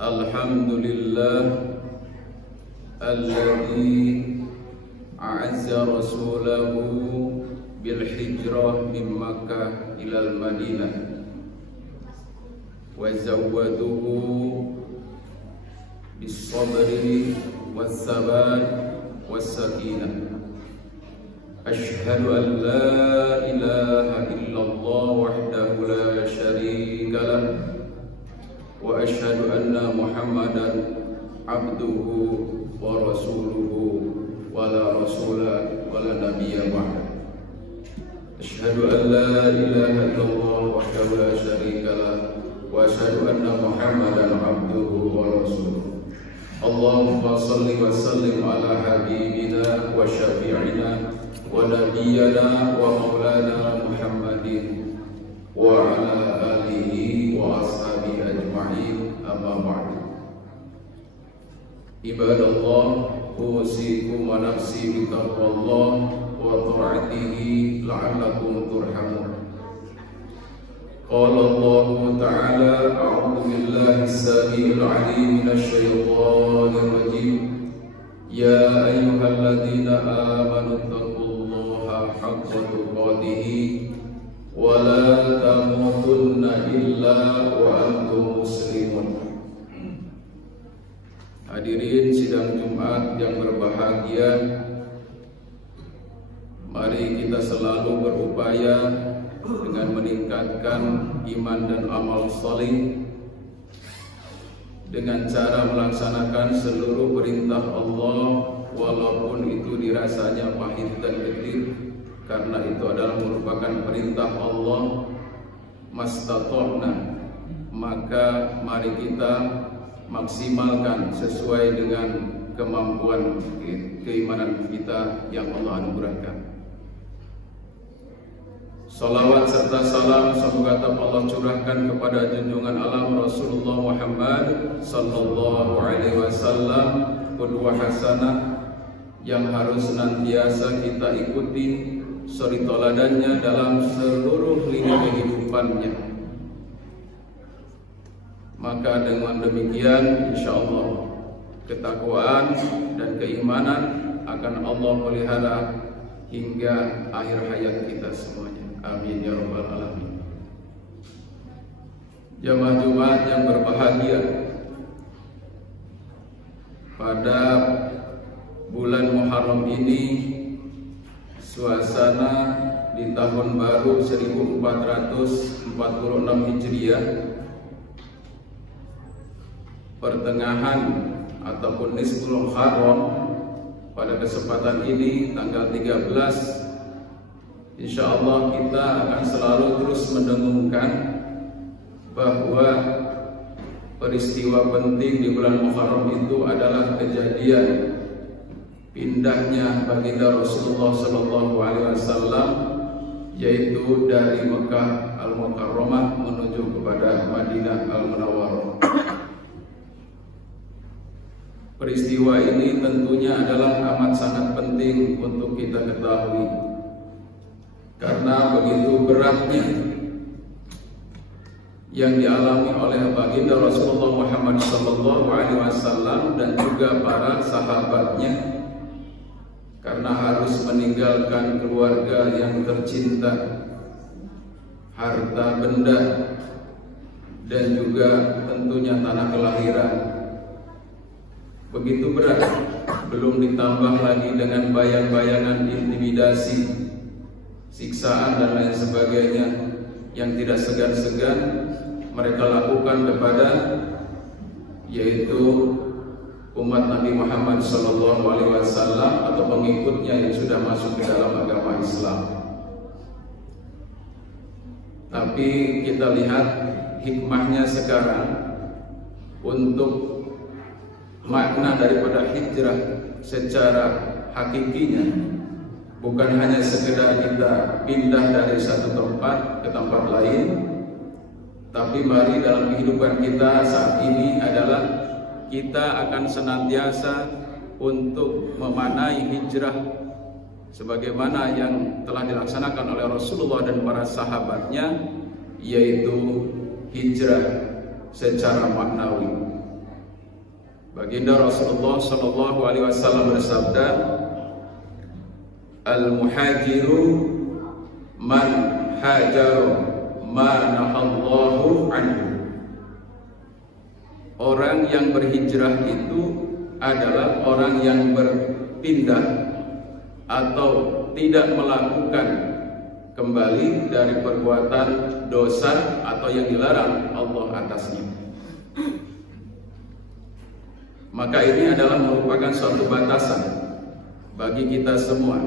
Alhamdulillah alladzi a'azza rasulahu bil hijrah min Makkah ilal Madinah wa zawwaduhu bis sabri was sabat was sakinah. Ashhadu an la ilaha illallah wahdahu la syarika lah wa ashhadu anna Muhammadan abduhu wa rasuluhu wa la rasula wa la nabiyya ba'da. Ashhadu an la ilaha illallah wahdahu la syarika lah wa ashhadu anna Muhammadan abduhu wa rasuluhu. Allahumma salli wa sallim ala habibina wa syafi'ina wa nabiyyana wa maulana Muhammadin wa ala alihi wa ashabihi ajma'in, amma ba'du. Ibadallah, usikum wa nafsi bi taqwallah wa ta'atihi la'allakum turhamun. Qala Allah ta'ala, a'udzu billahi as-sami'il 'alim minasy syaithanir rajim. Ya ayyuhalladzina amanu taqullaha haqqa tuqatih wa la tamutunna illa wa antum muslimun. Hadirin sidang Jumat yang berbahagia, mari kita selalu berupaya dengan meningkatkan iman dan amal saleh dengan cara melaksanakan seluruh perintah Allah, walaupun itu dirasanya pahit dan getir, karena itu adalah merupakan perintah Allah. Mastata'na, maka mari kita maksimalkan sesuai dengan kemampuan keimanan kita yang Allah anugerahkan. Salawat serta salam semoga Allah curahkan kepada junjungan alam Rasulullah Muhammad sallallahu alaihi wasallam, qudwah hasanah yang harus senantiasa kita ikuti suri teladannya dalam seluruh lini kehidupannya. Maka dengan demikian insyaallah ketakwaan dan keimanan akan Allah pelihara hingga akhir hayat kita semuanya. Amin ya rabbal alamin. Jamaah Jumat yang berbahagia, pada bulan Muharram ini suasana di tahun baru 1446 Hijriah, pertengahan ataupun nisful Muharram, pada kesempatan ini tanggal 13, insyaallah kita akan selalu terus mendengungkan bahwa peristiwa penting di bulan Muharram itu adalah kejadian pindahnya baginda Rasulullah sallallahu alaihi wasallam, yaitu dari Mekah Al-Mukarramah menuju kepada Madinah Al-Munawwarah. Peristiwa ini tentunya adalah amat sangat penting untuk kita ketahui, karena begitu beratnya yang dialami oleh baginda Rasulullah Muhammad SAW dan juga para sahabatnya, karena harus meninggalkan keluarga yang tercinta, harta benda, dan juga tentunya tanah kelahiran. Begitu berat, belum ditambah lagi dengan bayang-bayangan intimidasi, siksaan dan lain sebagainya yang tidak segan-segan mereka lakukan kepada yaitu umat Nabi Muhammad SAW atau pengikutnya yang sudah masuk ke dalam agama Islam. Tapi kita lihat hikmahnya sekarang untuk makna daripada hijrah secara hakikinya, bukan hanya sekedar kita pindah dari satu tempat ke tempat lain, tapi mari dalam kehidupan kita saat ini adalah kita akan senantiasa untuk memaknai hijrah sebagaimana yang telah dilaksanakan oleh Rasulullah dan para sahabatnya, yaitu hijrah secara maknawi. Baginda Rasulullah Shallallahu Alaihi Wasallam bersabda, al-muhajiru man hajaru ma nahallahu anhu. Orang yang berhijrah itu adalah orang yang berpindah atau tidak melakukan kembali dari perbuatan dosa atau yang dilarang Allah atasnya. Maka ini adalah merupakan suatu batasan bagi kita semua.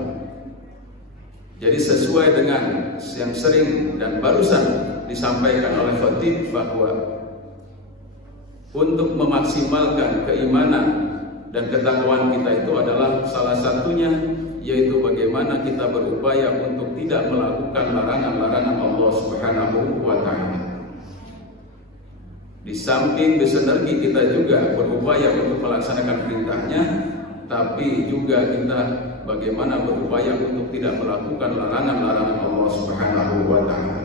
Jadi sesuai dengan yang sering dan barusan disampaikan oleh khatib, bahwa untuk memaksimalkan keimanan dan ketakwaan kita itu adalah salah satunya, yaitu bagaimana kita berupaya untuk tidak melakukan larangan-larangan Allah Subhanahu wa Ta'ala. Di samping besenergi kita juga berupaya untuk melaksanakan perintahnya, tapi juga kita bagaimana berupaya untuk tidak melakukan larangan-larangan Allah Subhanahu wa Ta'ala.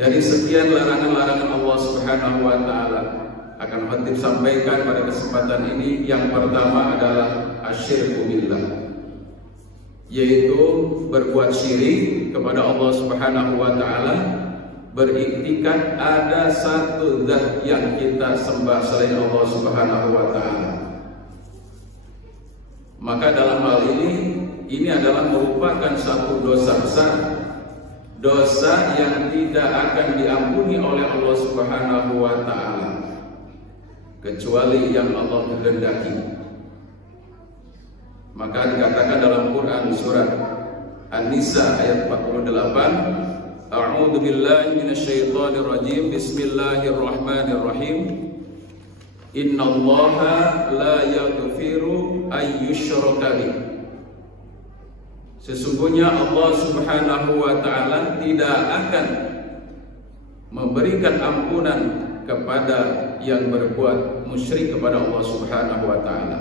Dari sekian larangan-larangan Allah Subhanahu wa Ta'ala, akan khatib sampaikan pada kesempatan ini, yang pertama adalah asyirku billah, yaitu berbuat syirik kepada Allah Subhanahu wa Ta'ala, beriktikad ada satu zat yang kita sembah selain Allah Subhanahu wa Ta'ala. Maka dalam hal ini adalah merupakan satu dosa besar, dosa yang tidak akan diampuni oleh Allah Subhanahu wa Ta'ala kecuali yang Allah kehendaki. Maka dikatakan dalam Quran surat An-Nisa ayat 48, A'udzu billahi minasyaitonir rajim, bismillahirrahmanirrahim, innallaha la yaghfiru ay yushraka bih. Sesungguhnya Allah Subhanahu wa Ta'ala tidak akan memberikan ampunan kepada yang berbuat musyrik kepada Allah Subhanahu wa Ta'ala.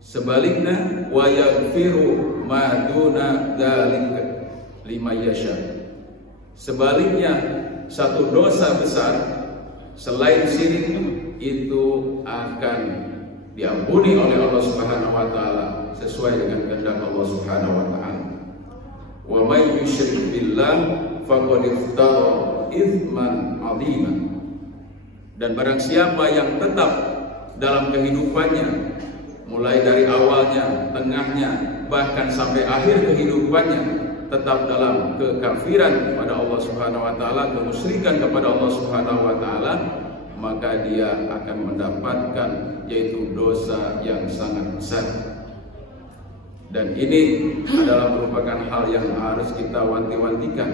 Sebaliknya, wa yaghfiru ma duna dzalika liman yasha. Sebaliknya, satu dosa besar selain syirik itu akan diampuni oleh Allah Subhanahu wa Ta'ala sesuai dengan kehendak Allah Subhanahu wa Ta'ala. Wa may yusyrik billah faqad iftara itsman 'adziman. Dan barang siapa yang tetap dalam kehidupannya, mulai dari awalnya, tengahnya, bahkan sampai akhir kehidupannya, tetap dalam kekafiran kepada Allah Subhanahu wa Ta'ala, kemusyrikan kepada Allah Subhanahu wa Ta'ala, maka dia akan mendapatkan yaitu dosa yang sangat besar. Dan ini adalah merupakan hal yang harus kita wanti-wantikan.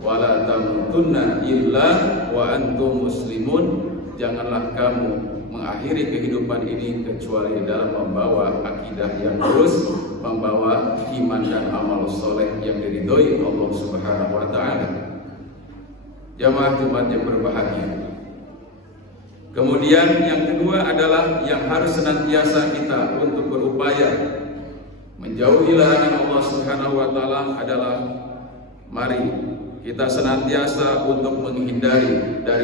Wala tamutunna illa wa antum muslimun. Janganlah kamu mengakhiri kehidupan ini kecuali dalam membawa akidah yang lurus, membawa iman dan amal soleh yang diridhoi Allah Subhanahu wa Ta'ala. Jamaah Jumat yang berbahagia. Kemudian yang kedua adalah yang harus senantiasa kita untuk berupaya menjauhi larangan Allah Subhanahu wa Ta'ala adalah mari kita senantiasa untuk menghindari dari